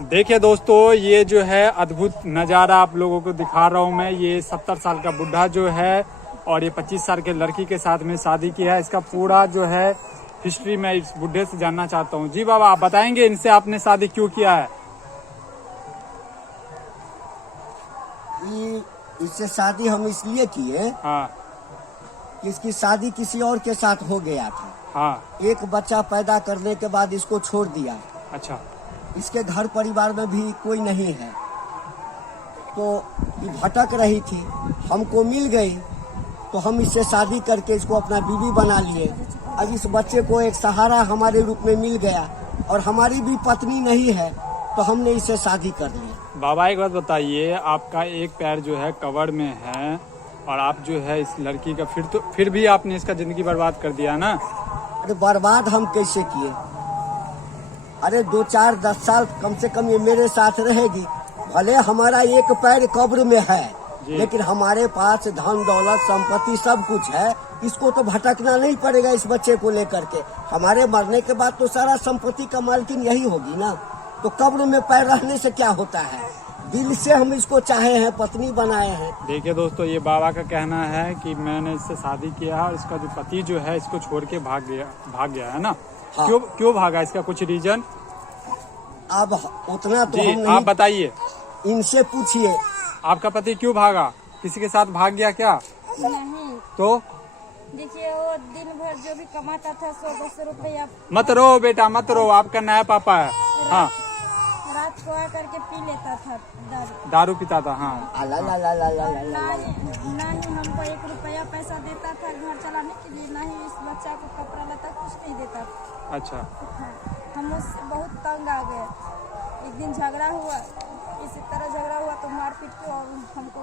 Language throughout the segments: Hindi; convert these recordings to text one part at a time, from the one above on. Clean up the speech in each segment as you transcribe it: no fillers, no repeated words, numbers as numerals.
देखिए दोस्तों, ये जो है अद्भुत नज़ारा आप लोगों को दिखा रहा हूँ मैं। ये 70 साल का बुढ़ा जो है और ये 25 साल के लड़की के साथ में शादी किया है। इसका पूरा जो है हिस्ट्री मैं इस बुढ़े से जानना चाहता हूँ। जी बाबा, आप बताएंगे इनसे आपने शादी क्यों किया है? इससे शादी हम इसलिए किए हाँ कि इसकी शादी किसी और के साथ हो गया था। हाँ। एक बच्चा पैदा करने के बाद इसको छोड़ दिया। अच्छा। इसके घर परिवार में भी कोई नहीं है, तो ये भटक रही थी, हमको मिल गई तो हम इससे शादी करके इसको अपना बीवी बना लिए। अब इस बच्चे को एक सहारा हमारे रूप में मिल गया और हमारी भी पत्नी नहीं है तो हमने इससे शादी कर ली। बाबा एक बात बताइए, आपका एक पैर जो है कवर में है और आप जो है इस लड़की का फिर भी आपने इसका जिंदगी बर्बाद कर दिया ना? अरे बर्बाद हम कैसे किए? अरे 2, 4, 10 साल कम से कम ये मेरे साथ रहेगी। भले हमारा एक पैर कब्र में है लेकिन हमारे पास धन दौलत संपत्ति सब कुछ है। इसको तो भटकना नहीं पड़ेगा इस बच्चे को लेकर के। हमारे मरने के बाद तो सारा संपत्ति का मालकिन यही होगी ना, तो कब्र में पैर रहने से क्या होता है? दिल से हम इसको चाहे हैं, पत्नी बनाए हैं। देखिए दोस्तों, ये बाबा का कहना है कि मैंने इससे शादी किया और इसका जो पति जो है इसको छोड़ के भाग गया है ना? हाँ। क्यों भागा? इसका कुछ रीजन? अब उतना तो जी हम नहीं, आप बताइए, इनसे पूछिए। आपका पति क्यों भागा? किसी के साथ भाग गया क्या? नहीं। तो देखिए, वो दिन भर जो भी कमाता था 100-200 रुपया। मत रो बेटा, मत रो, आपका नया पापा है। हाँ, रात को आकर के पी लेता था दारू पीता था। हाँ। ला ला ला ला ला ला। ना ही हमको 1 रुपया पैसा देता था घर चलाने के लिए, ना ही इस बच्चा को कपड़ा लता कुछ नहीं देता था। अच्छा। हाँ, हम उससे बहुत तंग आ गए। एक दिन झगड़ा हुआ, इसी तरह झगड़ा हुआ तो मारपीट के और हमको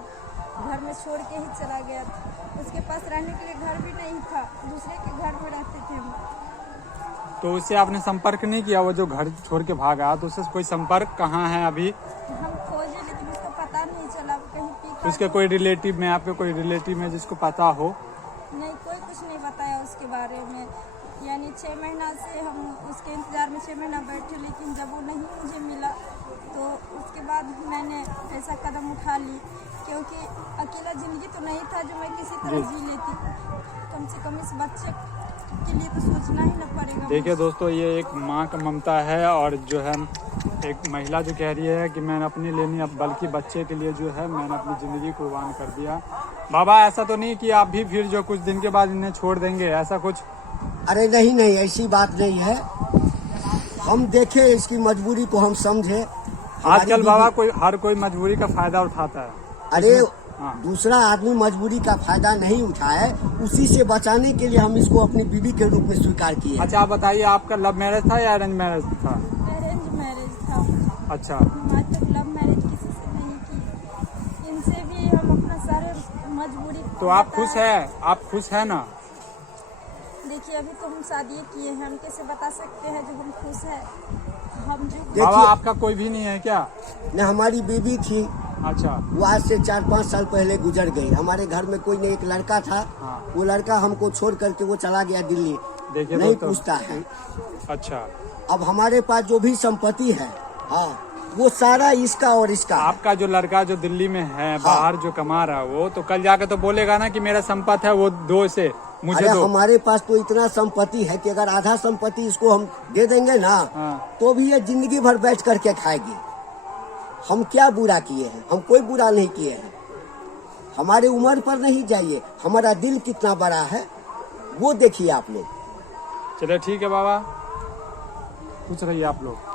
घर में छोड़ के ही चला गया। उसके पास रहने के लिए घर भी नहीं था, दूसरे के घर में रहते थे हम। तो उससे आपने संपर्क नहीं किया? वो जो घर छोड़ के भागा तो उससे कोई संपर्क कहाँ है अभी? हम खोजे लेकिन उसको पता नहीं चला, कहीं पी। उसके कोई रिलेटिव में, आपके कोई रिलेटिव में जिसको पता हो? नहीं, कोई कुछ नहीं बताया उसके बारे में। यानी 6 महीना से हम उसके इंतजार में 6 महीना बैठे, लेकिन जब वो नहीं मुझे मिला तो उसके बाद मैंने ऐसा कदम उठा ली, क्योंकि अकेला जिंदगी तो नहीं था जो मैं किसी तरह जी लेती। कम से कम इस बच्चे के लिए तो सोचना ही न पड़ेगा। देखिए दोस्तों, ये एक माँ का ममता है और जो है एक महिला जो कह रही है कि मैंने अपने लिए नहीं बल्कि बच्चे के लिए जो है मैंने अपनी ज़िंदगी कुर्बान कर दिया। बाबा ऐसा तो नहीं कि आप भी फिर जो कुछ दिन के बाद इन्हें छोड़ देंगे, ऐसा कुछ? अरे नहीं नहीं, ऐसी बात नहीं है। हम देखे इसकी मजबूरी को, हम समझे। आजकल बाबा हर कोई मजबूरी का फायदा उठाता है। अरे हाँ। दूसरा आदमी मजबूरी का फायदा नहीं उठाए, उसी से बचाने के लिए हम इसको अपनी बीवी के रूप में स्वीकार किए। अच्छा, आप बताइए, आपका लव मैरिज था या अरेंज मैरिज था? अरेंज मैरिज था। अच्छा। हम आज तक लव मैरिज किसी से नहीं की। इनसे भी हम अपना सारे मजबूरी। तो आप खुश है? आप खुश है ना? देखिए, अभी तो हम शादी किए हैं, हम कैसे बता सकते हैं जो हम खुश है? हम जो बाबा आपका कोई भी नहीं है क्या? न हमारी बीवी थी। अच्छा। वो आज से 4-5 साल पहले गुजर गई। हमारे घर में कोई नहीं, एक लड़का था। हाँ। वो लड़का हमको छोड़ करके वो चला गया दिल्ली। देखिए नहीं दोस्तों। पूछता है। अच्छा। अब हमारे पास जो भी संपत्ति है, हाँ, वो सारा इसका और इसका। आपका जो लड़का जो दिल्ली में है, हाँ। बाहर जो कमा रहा है, वो तो कल जाके तो बोलेगा ना कि मेरा संपत्ति है वो दो से मुझे अरे दो। हमारे पास तो इतना संपत्ति है कि अगर आधा संपत्ति इसको हम दे देंगे ना, हाँ। तो भी ये जिंदगी भर बैठ करके खाएगी। हम क्या बुरा किए हैं? हम कोई बुरा नहीं किए हैं। हमारे उम्र पर नहीं जाइए, हमारा दिल कितना बड़ा है वो देखिए आप लोग। चलिए ठीक है बाबा, पूछ रहिए आप लोग।